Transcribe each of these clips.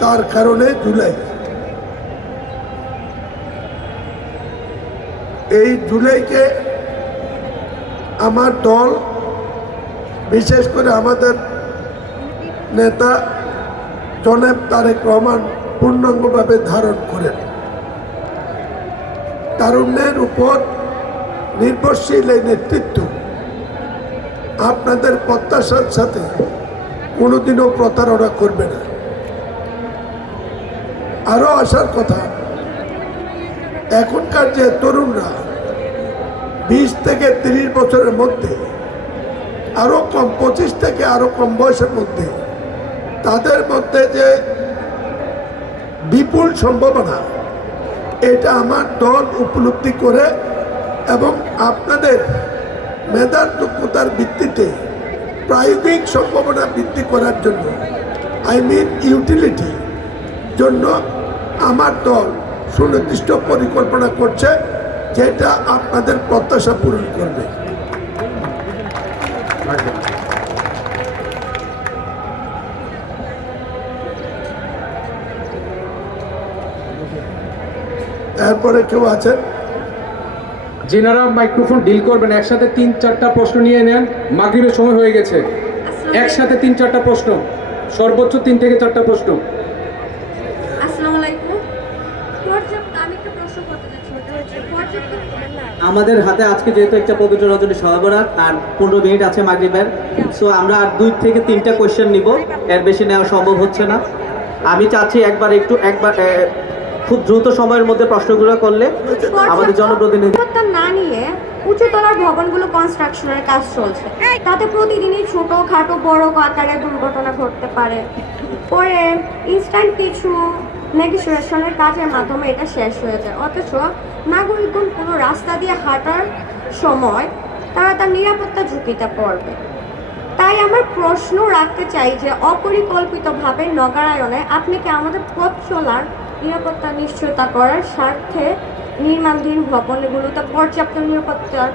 তার কারণে জুলাই, এই জুলাইকে আমার দল, বিশেষ করে আমাদের নেতা জনাব তারেক রহমান পূর্ণাঙ্গভাবে ধারণ করেন। তারুণ্যের উপর নির্ভরশীল এই নেতৃত্ব আপনাদের প্রত্যাশার সাথে কোনোদিনও প্রতারণা করবে না। আরও আসার কথা, এখনকার যে তরুণরা 20 থেকে 30 বছরের মধ্যে, আরও কম 25 থেকে আরও কম বয়সের মধ্যে, তাদের মধ্যে যে বিপুল সম্ভাবনা, এটা আমার দল উপলব্ধি করে এবং আপনাদের মেধার যোগ্যতার ভিত্তিতে প্রায়োগিক সম্ভাবনা বৃদ্ধি করার জন্য, ইউটিলিটি জন্য আমার দল সুনির্দিষ্ট পরিকল্পনা করছে, যেটা আপনাদের প্রত্যাশা পূরণ করবে। এরপরে কেউ আছেন? যেনারা মাইক্রোফোন ডিল করবেন একসাথে 3-4টা প্রশ্ন নিয়ে নেন, মাগরিবের সময় হয়ে গেছে। একসাথে 3-4টা প্রশ্ন, সর্বোচ্চ 3 থেকে 4টা প্রশ্ন। আসসালামু আলাইকুম। আমি একটা প্রশ্ন করতে চাচ্ছি, আমাদের হাতে আজকে যেহেতু একটা পবিত্র রজনী শবে বরাত আর 15 মিনিট আছে মাগরিবের, সো আমরা আর 2 থেকে 3টা কোয়েশ্চেন নিব, এর বেশি নেওয়া সম্ভব হচ্ছে না। আমি চাচ্ছি একবার খুব দ্রুত সময়ের মধ্যে প্রশ্নগুলো করলে আমাদের জনপ্রতিনিধি না নিয়ে উঁচুতলার ভবনগুলো কনস্ট্রাকশনের কাজ চলছে, তাতে প্রতিদিনই ছোটখাটো বড় আকারে দুর্ঘটনা ঘটতে পারে। পরে ইনস্ট্যান্ট কিছু নেগোসিয়েশনের কাজের মাধ্যমে এটা শেষ হয়ে যায়, অথচ নাগরিকগণ কোনো রাস্তা দিয়ে হাঁটার সময় তারা তার নিরাপত্তা ঝুঁকিতে পড়বে। তাই আমার প্রশ্ন রাখতে চাই যে অপরিকল্পিতভাবে নগরায়নে আপনি কি আমাদের পথ চলার নিরাপত্তা নিশ্চয়তা করার স্বার্থে নির্মাণধীন ভবনগুলোতে পর্যাপ্ত নিরাপত্তার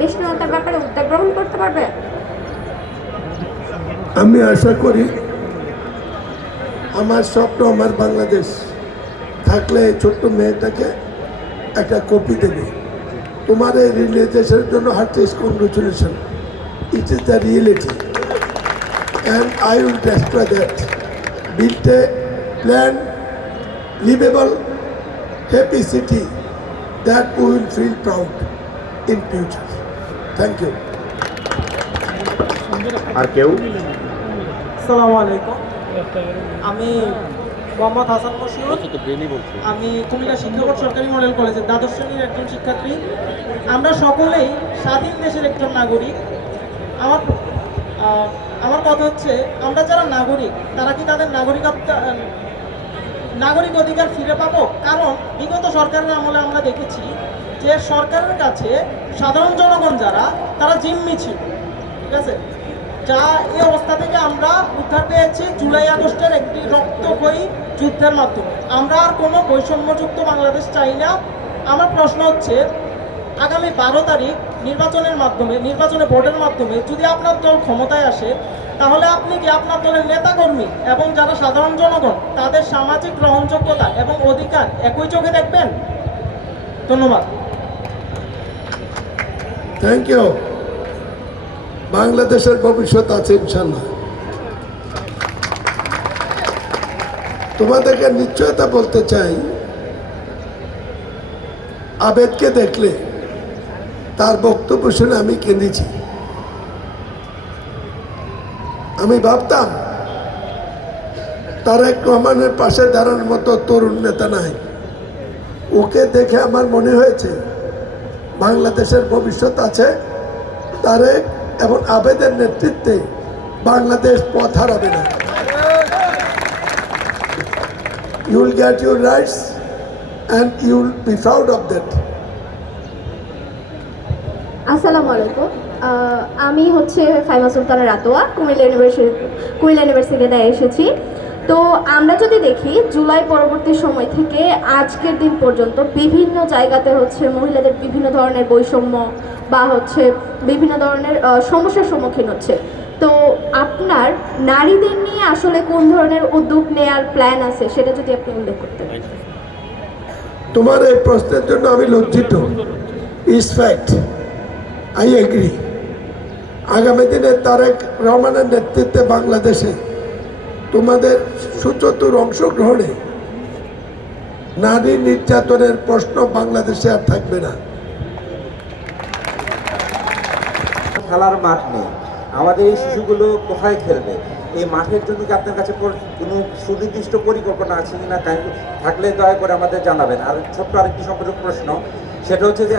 নিশ্চয়তার ব্যাপারে উদ্যোগ গ্রহণ করতে পারবে? আমি আশা করি, আমার স্বপ্ন আমার বাংলাদেশ থাকলে এই ছোট্ট মেয়েটাকে একটা কপি দেবে। তোমার এই রিয়েলাইজেশনের জন্য heartiest congratulation. It is the reality and I will destroy that. Build a plan, livable, happy city that we will feel proud in future. Thank you. আর কেউ? আসসালামু আলাইকুম। আমি মোহাম্মদ হাসান মশিউর। আমি কুমিল্লা শিক্ষা বোর্ড সরকারি মডেল কলেজের দ্বাদশ শ্রেণীর একজন শিক্ষার্থী। আমরা সকলেই স্বাধীন দেশের একজন নাগরিক। আমার কথা হচ্ছে, আমরা যারা নাগরিক তারা কি তাদের নাগরিক অধিকার ফিরে পাবো? কারণ বিগত সরকারের আমলে আমরা দেখেছি যে সরকারের কাছে সাধারণ জনগণ যারা, তারা জিম্মি ছিল, ঠিক আছে? যা এই অবস্থা থেকে আমরা উদ্ধার পেয়েছি জুলাই আগস্টের একটি রক্তক্ষয়ী যুদ্ধের মাধ্যমে। আমরা আর কোনো বৈষম্যযুক্ত বাংলাদেশ চাই না। আমার প্রশ্ন হচ্ছে, আগামী 12 তারিখ নির্বাচনে ভোটের মাধ্যমে যদি আপনার দল ক্ষমতায় আসে, তাহলে আপনি কি আপনার দলের নেতাকর্মী এবং যারা সাধারণ জনগণ তাদের সামাজিক গ্রহণযোগ্যতা এবং অধিকার একই চোখে দেখবেন? ধন্যবাদ। Thank you. বাংলাদেশের ভবিষ্যৎ আছে ইনশাল্লাহ। তোমাদেরকে নিশ্চয়তা বলতে চাই, আবেদকে দেখলে তার বক্তব্য শুনে আমি কেঁদেছি। আমি ভাবতাম তারেক রহমানের পাশে দাঁড়ানোর মতো তরুণ নেতা নাই। ওকে দেখে আমার মনে হয়েছে বাংলাদেশের ভবিষ্যৎ আছে। তারেক এবং আবেদের নেতৃত্বে বাংলাদেশ পথ হারাবে না। You will get your rights and you will be proud of that. আসসালামু আলাইকুম। আমি হচ্ছে ফাইমা সুলতানা রাতোয়া, কুমিল্লা ইউনিভার্সিটিতে এসেছি। তো আমরা যদি দেখি জুলাই পরবর্তী সময় থেকে আজকের দিন পর্যন্ত বিভিন্ন জায়গাতে হচ্ছে মহিলাদের বিভিন্ন ধরনের বৈষম্য বা হচ্ছে বিভিন্ন ধরনের সমস্যার সম্মুখীন হচ্ছে। তো আপনার নারীদের নিয়ে আসলে কোন ধরনের উদ্যোগ নেয়ার প্ল্যান আছে সেটা যদি আপনি উল্লেখ করতে পারেন। তোমার এই প্রশ্নের জন্য আমি লজ্জিত। Is fact, I agree. আগামী দিনে তারেক রহমানের নেতৃত্বে বাংলাদেশে তোমাদের সুচতুর অংশগ্রহণে নারী নির্যাতনের প্রশ্ন বাংলাদেশে আর থাকবে না। খেলার মাঠ নেই, আমাদের এই শিশুগুলো কোথায় খেলবে? এই মাঠের জন্য কি আপনার কাছে কোনো সুনির্দিষ্ট পরিকল্পনা আছে কিনা থাকলে দয়া করে আমাদের জানাবেন। আর ছোট্ট আরেকটি সম্পর্ক প্রশ্ন, সেটা হচ্ছে যে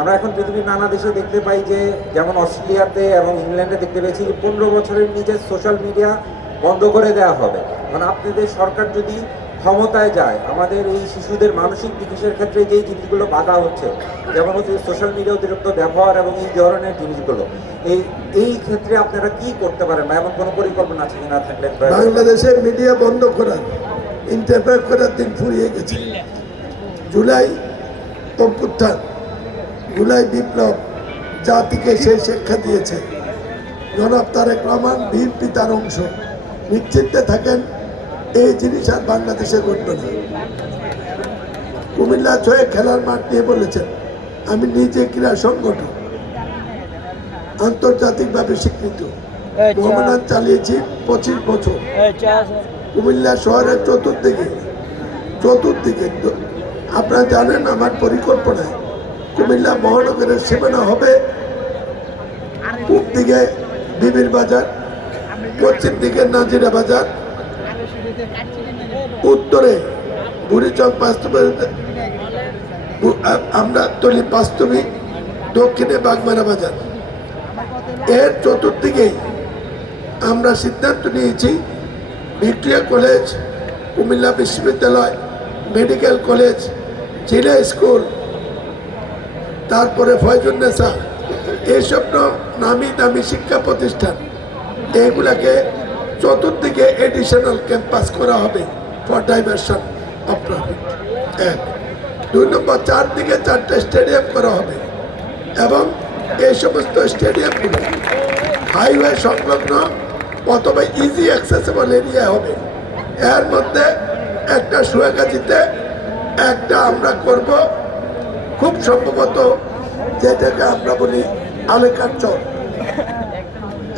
আমরা এখন পৃথিবীর নানা দেশে দেখতে পাই যে, যেমন অস্ট্রেলিয়াতে এবং ইংল্যান্ডে দেখতে পেয়েছি যে 15 বছরের নিচে সোশ্যাল মিডিয়া বন্ধ করে দেওয়া হবে। কারণ আপনাদের সরকার যদি ক্ষমতায় যায়, আমাদের এই শিশুদের মানসিক বিকাশের ক্ষেত্রে যেই জিনিসগুলো বাধা হচ্ছে, যেমন হচ্ছে সোশ্যাল মিডিয়া অতিরিক্ত ব্যবহার এবং এই ধরনের জিনিসগুলো, এই ক্ষেত্রে আপনারা কি করতে পারেন বা এমন কোনো পরিকল্পনা আছে কিনা থাকলে? বাংলাদেশের মিডিয়া বন্ধ করার, ইন্টারফেয়ার করার দিন ফুরিয়ে গেছে। জুলাই অভ্যুত্থান, জুলাই বিপ্লব জাতিকে সেই শিক্ষা দিয়েছে। জনাব তারেক রহমান বিএনপি তার অংশ। নিশ্চিন্তে থাকেন, এই জিনিস আর বাংলাদেশে ঘটবে না। কুমিল্লা ছয়ে খেলার মাঠ নিয়ে বলেছেন, আমি নিজে ক্রীড়া সংগঠন, আন্তর্জাতিকভাবে স্বীকৃত, ভ্রমণ চালিয়েছি 25 বছর। কুমিল্লা শহরের চতুর্দিকে আপনারা জানেন আমার পরিকল্পনায় কুমিল্লা মহানগরের সীমানা হবে পূব দিকে বিবির বাজার, পশ্চিম দিকে নাজিরা বাজার, উত্তরে বুড়িচক আমরা তলি বাস্তবী, দক্ষিণে বাগমারা বাজার। এর চতুর্দিকেই আমরা সিদ্ধান্ত নিয়েছি ভিক্টোরিয়া কলেজ, কুমিল্লা বিশ্ববিদ্যালয়, মেডিকেল কলেজ, জিলা স্কুল, তারপরে ফয়জুন্নেসা, এইসব নামি দামি শিক্ষা প্রতিষ্ঠান, এইগুলাকে চতুর্দিকে এডিশনাল ক্যাম্পাস করা হবে ফর ডাইভার্সন অফ প্রফিট। 1 2 নম্বর, 4 দিকে 4টে স্টেডিয়াম করা হবে এবং এই সমস্ত স্টেডিয়ামগুলো হাইওয়ে সংলগ্ন অথবা ইজি অ্যাক্সেসেবল এরিয়া হবে। এর মধ্যে একটা সুয়াগাজীতে, একটা আমরা করব খুব সম্ভবত যেটাকে আমরা বলি আলেকার চর,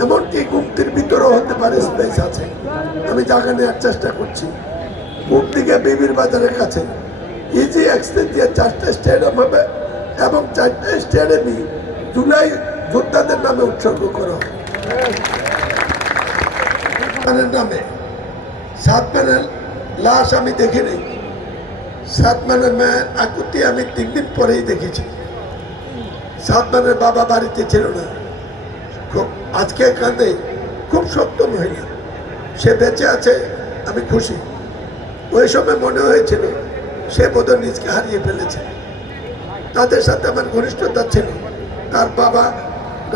এমনকি গুমতির ভিতরেও হতে পারে, স্পেস আছে। আমি জায়গা নেওয়ার চেষ্টা করছি। পূব দিকে বিবির বাজারের কাছে ইজি অ্যাক্সেস দিয়ে 4টে স্টেডিয়াম হবে এবং 4টে স্টেডিয়ামই জুলাই যোদ্ধাদের নামে উৎসর্গ করা হবে। নামে 7 ম্যানের লাশ আমি দেখিনি। 7 ম্যানের মেয়ের আকুতি আমি 3 দিন পরেই দেখেছি। 7 ম্যানের বাবা বাড়িতে ছিল না। আজকে কাঁদে, খুব শক্ত মহিলা, সে বেঁচে আছে, আমি খুশি। ওই সময় মনে হয়েছিল সে বোধহয় নিজকে হারিয়ে ফেলেছে। তাদের সাথে আমার ঘনিষ্ঠতা ছিল। তার বাবা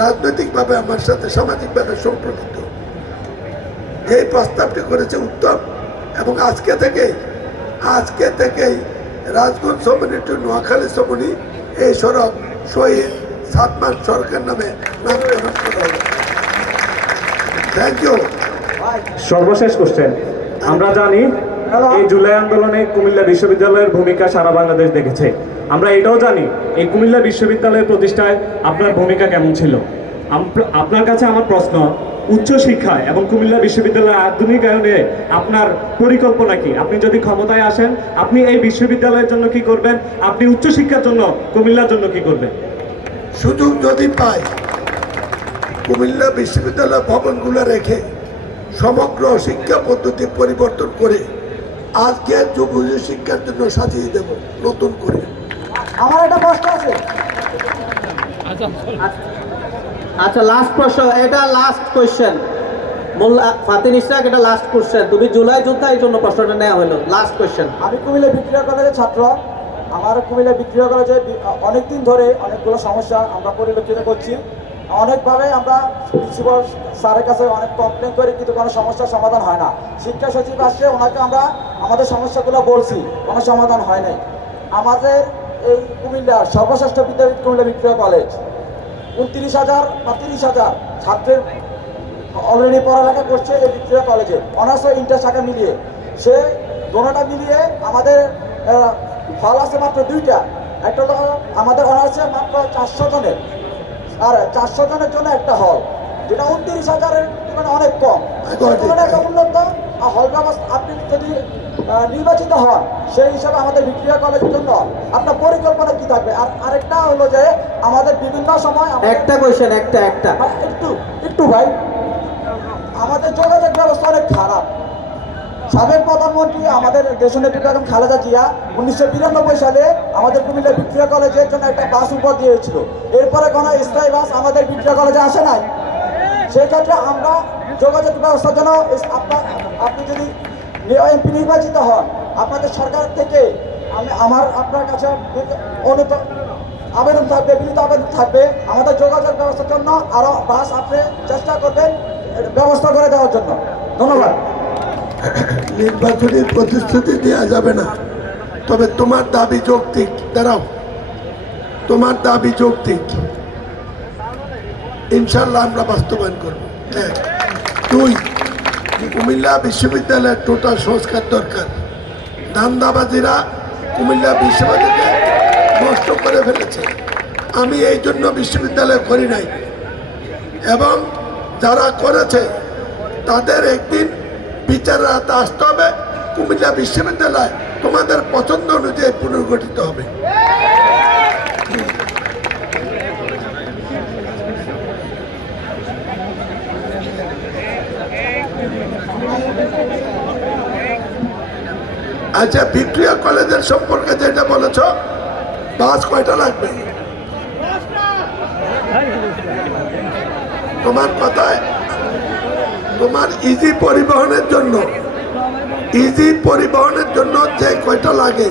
রাজনৈতিকভাবে আমার সাথে সামাজিকভাবে সম্পর্কিত। এই প্রস্তাবটি করেছে উত্তম এবং আজকে থেকেই রাজগঞ্জ সমনি টু নোয়াখালী সমনি এই সড়ক শহীদ সাতমান সরকার নামে নামকরণ করা হবে। Thank you. সর্বশেষ কোশ্চেন, আমরা জানি এই জুলাই আন্দোলনে কুমিল্লা বিশ্ববিদ্যালয়ের ভূমিকা সারা বাংলাদেশ দেখেছে। আমরা এটাও জানি এই কুমিল্লা বিশ্ববিদ্যালয়ের প্রতিষ্ঠায় আপনার ভূমিকা কেমন ছিল। আপনার কাছে আমার প্রশ্ন, উচ্চশিক্ষায় এবং কুমিল্লা বিশ্ববিদ্যালয়ের আধুনিকায়নে আপনার পরিকল্পনা কি? আপনি যদি ক্ষমতায় আসেন, আপনি এই বিশ্ববিদ্যালয়ের জন্য কি করবেন? আপনি উচ্চশিক্ষার জন্য কুমিল্লার জন্য কি করবেন? সুযোগ যদি পাই, কুমিল্লা বিশ্ববিদ্যালয় ভবনগুলো রেখে সমগ্র শিক্ষা পদ্ধতি পরিবর্তন করে আজকের যুব শিক্ষার জন্য সাজিয়ে দেব নতুন করে। আমার একটা প্রশ্ন আছে। আচ্ছা, লাস্ট প্রশ্ন, এটা লাস্ট কোয়েশ্চেন। মোল্লা ফাতিন ইশরাক, এটা লাস্ট কোয়েশ্চেন। তুমি জুলাই যোদ্ধা, এই জন্য প্রশ্নটা নেওয়া হলো। Last question. আমি কুমিল্লা ভিক্টোরিয়া কলেজের ছাত্র। আমার কুমিল্লা ভিক্টোরিয়া কলেজে অনেকদিন ধরে অনেকগুলো সমস্যা আমরা পরিলক্ষিত করছি। অনেকভাবে আমরা প্রিন্সিপাল স্যারের কাছে অনেক কমপ্লেন করি, কিন্তু কোনো সমস্যার সমাধান হয় না। শিক্ষা সচিব আসছে, ওনাকে আমরা আমাদের সমস্যাগুলো বলছি, কোনো সমাধান হয় নাই। আমাদের এই কুমিল্লার সর্বশ্রেষ্ঠ বিদ্যাপীঠ কুমিল্লা ভিক্টোরিয়া কলেজ 29,000 বা 30,000 ছাত্রের অলরেডি পড়ালেখা করছে এই ভিক্টোরিয়া কলেজে, অনার্স ও ইন্টার শাখা মিলিয়ে। সে দোনোটা মিলিয়ে আমাদের হল আছে মাত্র 2টা। একটা হলো আমাদের অনার্সে মাত্র 400 জনের, আর 400 জনের জন্য একটা হল, যেটা 29,000-এর মানে অনেক কম। একটা উন্নত হল ব্যবস্থা আপনি যদি নির্বাচিত হন, সেই হিসাবে আমাদের ভিক্টোরিয়া কলেজের জন্য আপনার পরিকল্পনা কি থাকবে? আর আরেকটা হলো যে আমাদের বিভিন্ন সময় একটা কোয়েশ্চেন, একটা একটু ভাই, আমাদের যোগাযোগ ব্যবস্থা অনেক খারাপ। সাবেক প্রধানমন্ত্রী আমাদের দেশনেত্রী বেগম খালেদা জিয়া 1992 সালে আমাদের কুমিল্লা ভিক্টোরিয়া কলেজের জন্য একটা বাস উপহার দিয়েছিল। এরপরে কোনো স্থায়ী বাস আমাদের ভিক্টোরিয়া কলেজে আসে নাই। সেই ক্ষেত্রে আমরা যোগাযোগ ব্যবস্থার জন্য আপনি যদি এমপি নির্বাচিত হন, আপনাদের সরকার থেকে আপনার কাছে আবেদন থাকবে, বিনীত আবেদন থাকবে আমাদের যোগাযোগ ব্যবস্থার জন্য আরও বাস আপনি চেষ্টা করবেন ব্যবস্থা করে দেওয়ার জন্য। ধন্যবাদ। নির্বাচনী প্রতিশ্রুতি দেওয়া যাবে না, তবে তোমার দাবি যৌক্তিক। দাঁড়াও, তোমার দাবি যৌক্তিক, ইনশাল্লাহ আমরা বাস্তবায়ন করব। 2, কুমিল্লা বিশ্ববিদ্যালয়ের টোটাল সংস্কার দরকার। ধান্দাবাজিরা কুমিল্লা বিশ্ববিদ্যালয়কে নষ্ট করে ফেলেছে। আমি এই জন্য বিশ্ববিদ্যালয় করি নাই, এবং যারা করেছে তাদের একদিন বিচারের হাতে আসতে হবে। কুমিল্লা বিশ্ববিদ্যালয় তোমাদের পছন্দ অনুযায়ী পুনর্গঠিত হবে। আচ্ছা, ভিক্টোরিয়া কলেজের সম্পর্কে যেটা বলেছ, বাস কয়টা লাগবে? তোমার কথায় তোমার ইজি পরিবহনের জন্য যে কয়টা লাগে,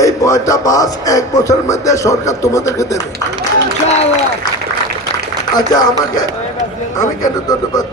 এই 5টা বাস 1 বছরের মধ্যে সরকার তোমাদেরকে দেবে। আচ্ছা, আমি কেন ধন্যবাদ